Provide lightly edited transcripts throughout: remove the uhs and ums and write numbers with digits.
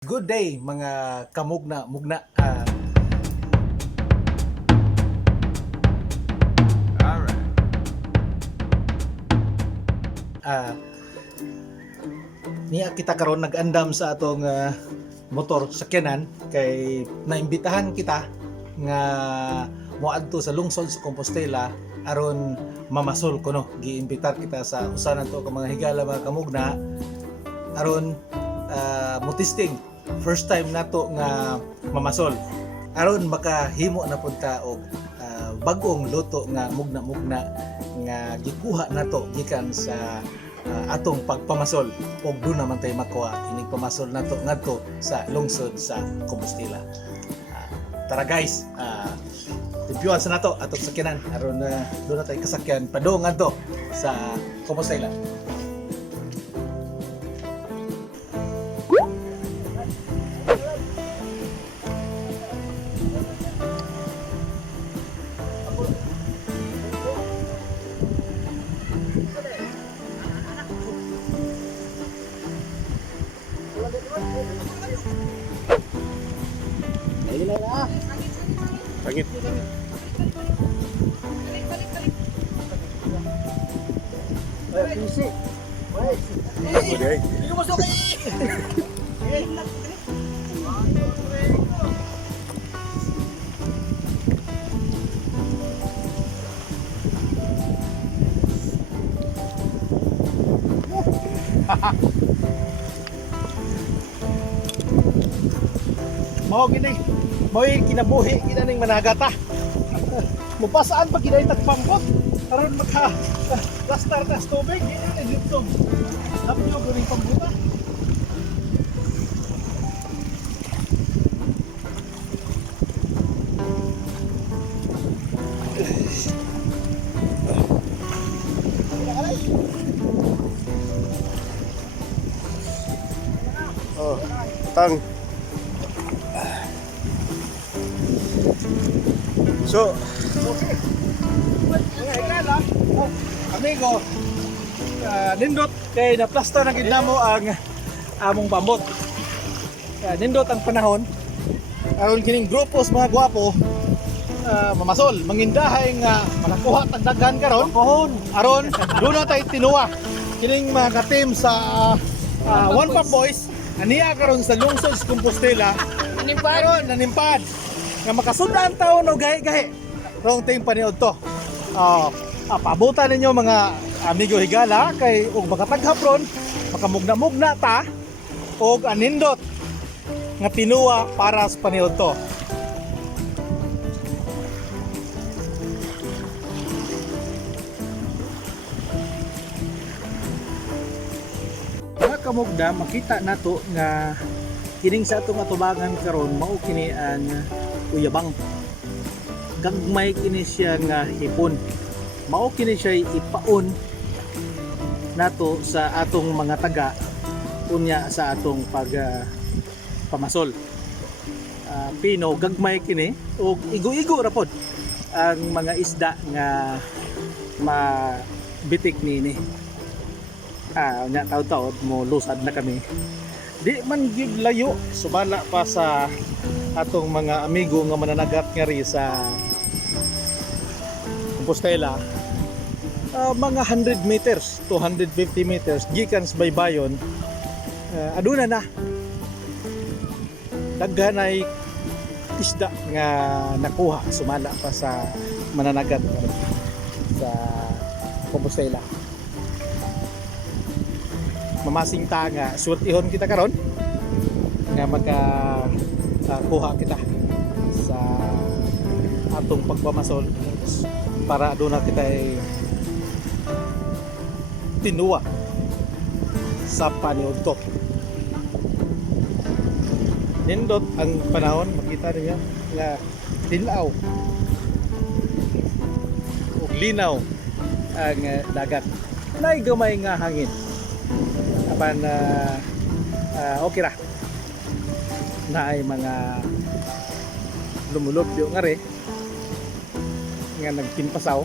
Good day mga kamugna-mugna. Alright. Niya kita karon nag-andam sa atong motor sakyanan kay naimbitahan kita nga moadto sa lungsod sa Compostela aron mamasol kuno. Giimbitar kita sa usa nato ka mga higala mga kamugna aron mutisting first time nato nga mamasol aron makahimo na punta og bagong luto nga mugna-mugna nga gikuha nato gikan sa atong pagpamasol og doon naman tayo makuha inig pamasol nato ngadto sa lungsod sa Compostela. Tara guys, timpiwan sa nato atong sakyanan aron doon na tayo kasakyan padung ngadto sa Compostela. Pangit. Okay. Mao gini, mao kinabuhi kinaning managata. Mupasaan pa ginay tagpangkot aron maka plastar tas tubig ina ni dito. Dapat yo guring pambuta. Oh, tang. So, Amigo, nindot kay na-plaster na gid namo ang among pambot. Nindot ang panahon aron kining grupos mga gwapo mamasol, mangindahay nga makakuha tag daghan karon. Aron doon na tayo tinuwa kining mga ka-team sa One Pop Boys aniya karon sa lungsod sa Compostela. Nanimpad nga makasundan taon o gahi-gahi rong team paniod to. Pabutan ninyo mga amigo higala kay og makataghapron makamugna-mugna ta og anindot nga tinuwa para sa paniod to. Mga kamugda, makita nato nga kining sa atong atubangan karon mao kini ang uyabang. Gagmay kini siya nga hipon. Mao kini siya ipaon nato sa atong mga taga unya sa atong pamasol. Pino gagmay kini ug igo-igo ra pod ang mga isda nga mabitik nini. Nya taud-taud mo lusad na kami. Di man gyud layo subala pa sa atong mga amigo nga mananagat nga ri sa Compostela. Mga 100 meters to 150 meters gikan sa baybayon aduna na daghanay isda nga nakuha sumala pa sa mananagat sa Compostela. Mamasing ta nga surtihon kita karon nga kuha kita sa atong pagpamasol para doon na kita tinuwa sa paniudto. Nindot ang panahon, makita niyo nga tilaw ug linaw ang dagat. Nay gamay nga hangin. Apan okay ra. Naay mga lumulubyo nga rin nga nagpinpasaw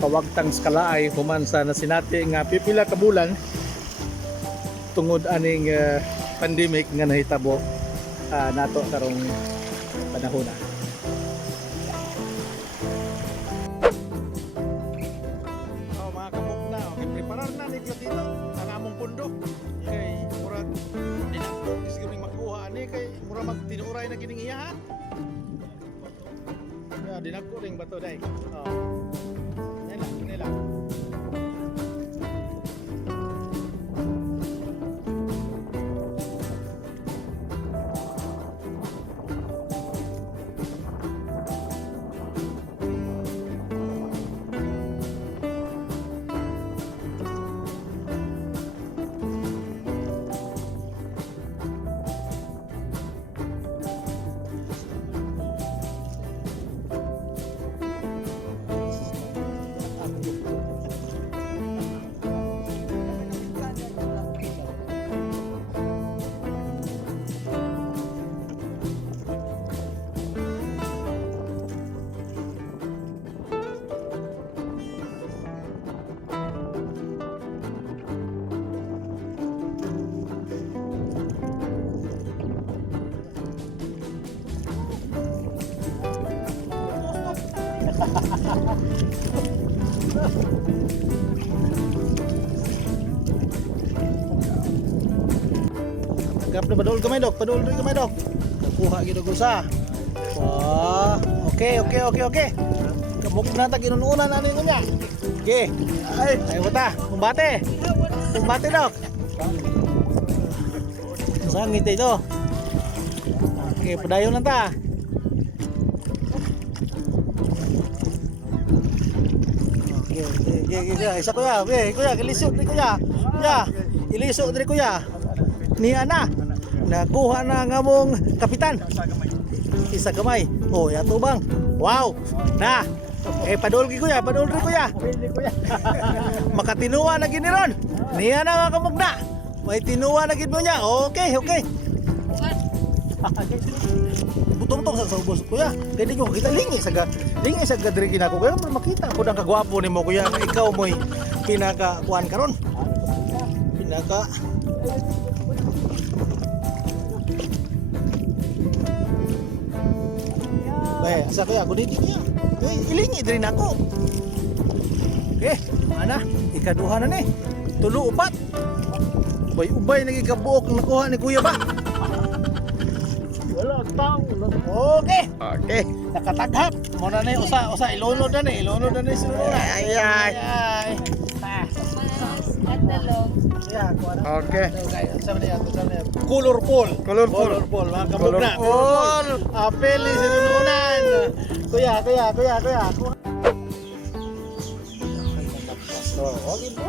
kawagtang skalaay human sa nasinati nga pipila ka bulan tungod aning pandemic nga nahitabo nato karong panahon na. Mga kamok na, okay, preparar na ninyo dito ang among pundo. Kay murag dinako siguro magkuha ani kay mura magtinuray na kining iya ha. Ya, dinako ring bato dai. Oh. Nila. Gap na padol kamay dok, nakuha gid og usa. Wah, okay. Kamuk na ta ginununan ani niya. Okay. Ay wata, kumbate dok. Sangit ito. Okay, padayon lang ta. Okay, isa kuya, kuya, ilisok ni kuya. Kuya, ilisok ni kuya. Ni ana nakuha na nga mong kapitan isa gamay oh yato bang wow na padol ri kuya makatinuwa na gid ni ron niya na nga kamugna may tinuwa na gid mo niya okay butong-tong sa ubos kuya kay di ko kita lingi sa gadri ginako kuya makita ko nang kagwapo nimo kuya ikaw moy pinaka kuan karon pinaka asa kaya ako dito niya. Ilingi din ako. Mana? Ikaduha na ni. Tulo upat. Ubay nagikabuok nakuha ni kuya ba? Wala tao. Okay. Nakataghap. Muna na usa ilunod na ni. Ay. Okay. Colorful. Mga kamugna. Apel ni sinununan. Kuya.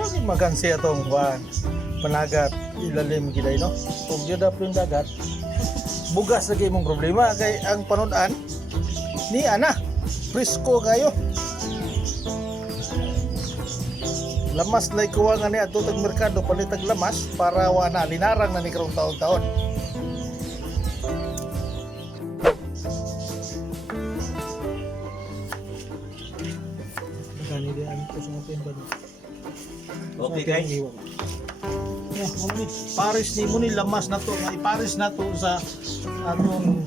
Okay magansi atong kuan. Panagat ilalim giday no. Kung gyud yung dagat. Bugas lagi imong problema kay ang panudan ni ana. Presko kayo. Lamas na ikuha nga ni ato tag merkado palitag lamas para wana linarang na ni karong taon-taon. Gani di ang puso mo pinbad. Okay guys. Paris ni mo ni lamas na to, iparis na to sa atong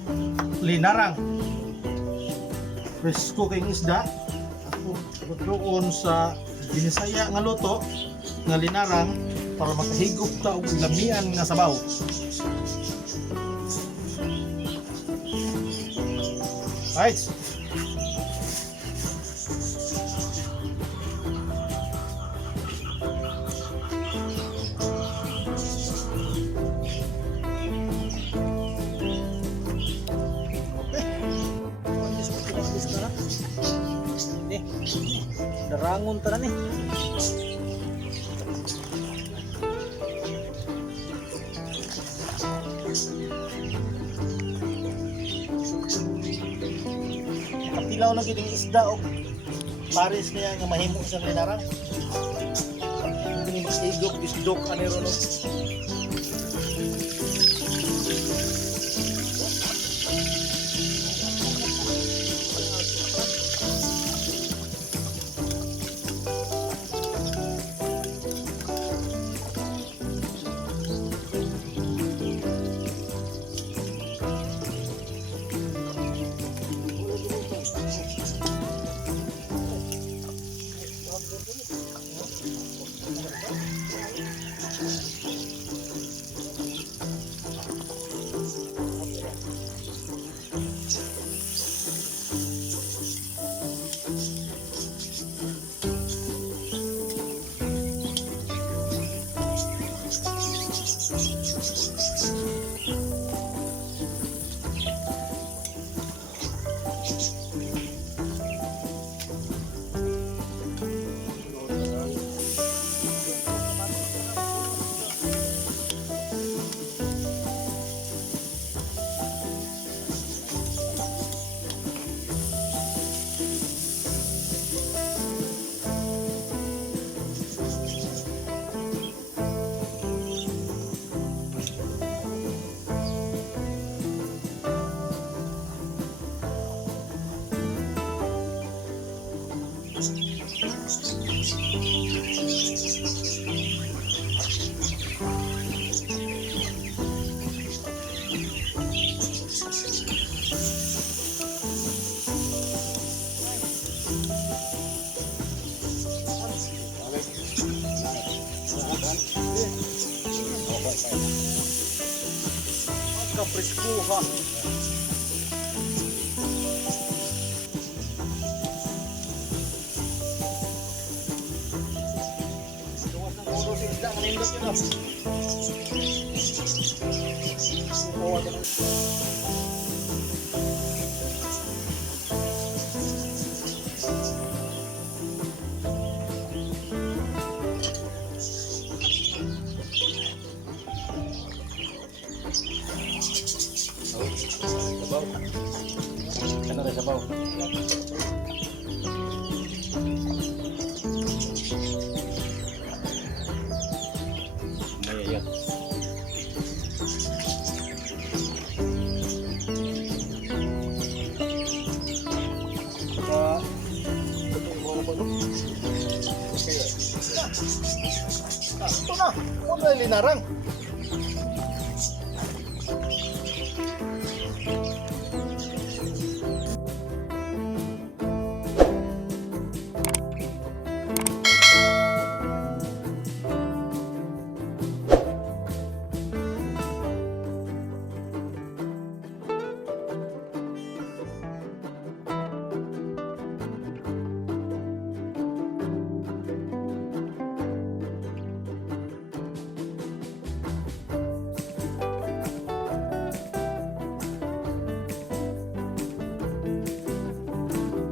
linarang. Presko kay isda. Ako doon sa Binisaya nga luto nga linarang para makahigop ta og lamian nga sabaw. Right. Darangon ta na ni. Tilaw na gid ang isda og pares niya nga mahimo sa linarang. Ini sigok isdok ani ron. Magkapreskuha. Tuwas ng puro si isda, kanindot yun ah. Kukuha ka ng- Sabaw. Ano rin sabaw? Mayayat. Ito na! Ito na linarang!